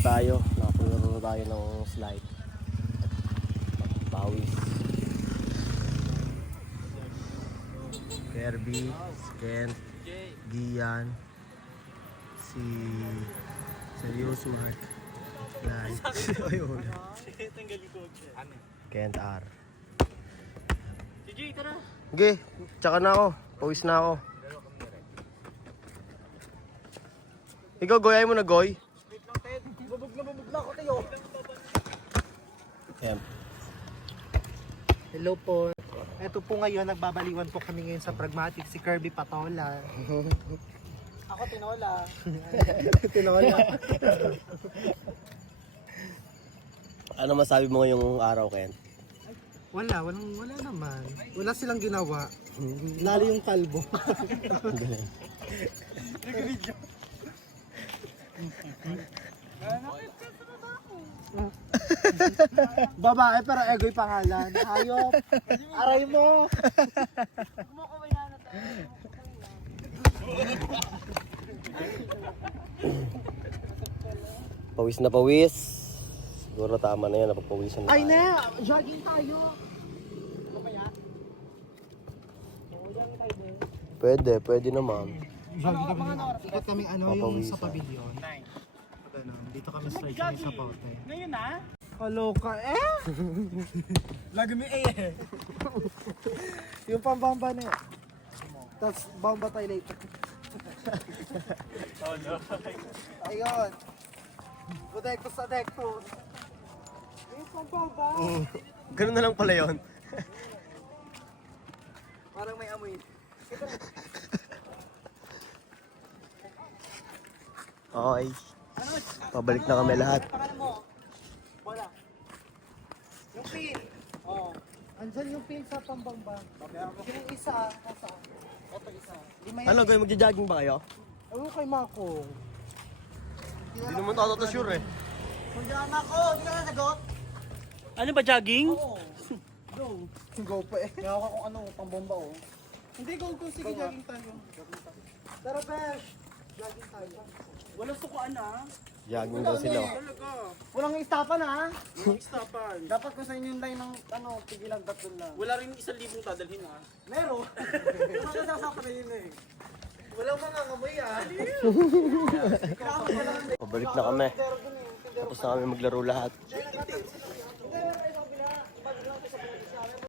na tayo. Nakapunta na tayo ng slide. Pawis. Kirby, Kent, Gian, si Seryoso Mark, Light, ayun. Kent R. Sige, tara. Okay, tsaka na ako. Pawis na ako. Ikaw, goyay mo na, goy. Bubog na ako tayo. Kent. Hello po. Ito po ngayon, nagbabaliwan po kami ngayon sa Pragmatic, si Kirby Patola. Ako Tinola. Tinola. Ano masabi mo ngayong araw, Kent? Wala naman. Wala silang ginawa. Lalo yung kalbo. Babae pero ego'y pangalan. Hayop. Aray mo. Pawis na pawis. Siguro tama na yan, napagpawisan na Ay tayo. na! Jogging tayo! Pwede naman. Jogging kami. Ikot kami yung Papawisan. sa pavilion. Ganun. Dito kami straight kami sa Paute. Ngayon na? Kaloka Lagi mo eh. Yung pambamba na yan. Tapos bamba tayo later. Oh no. Ayun. Protecto sa dekto. Yung pambamba. Ganun na lang pala yun. Parang may amoy. Okay. Pabalik na kami lahat. Pangalan mo? Wala. Yung pin. Oo. Andyan yung pin sa pambamba. Yung isa, nasaan? Ito isa. Lima yan. Ano, guys, magja-jogging ba kayo? Ewan kay Mako. Hindi naman tata sure eh. Magyan ako! Hindi ka na nagot? Ano ba, jogging? Oo. Go. Go pa eh. Ngawa kung ano, pambomba oh. Hindi, go. Sige, jogging tayo. Tara, Besh. Jogging tayo. Walang sukuan ah. Jogging daw sila. Talaga. Walang istapan ha? Walang stopan. Dapat ko sa inyo yung line ng pigilan doon lang. Wala rin 1,000 dadalhin ah. Meron. Ano sasapan na yun eh? Walang mga kamoy ah. Pabalik na kami. Tapos na kami maglaro lahat.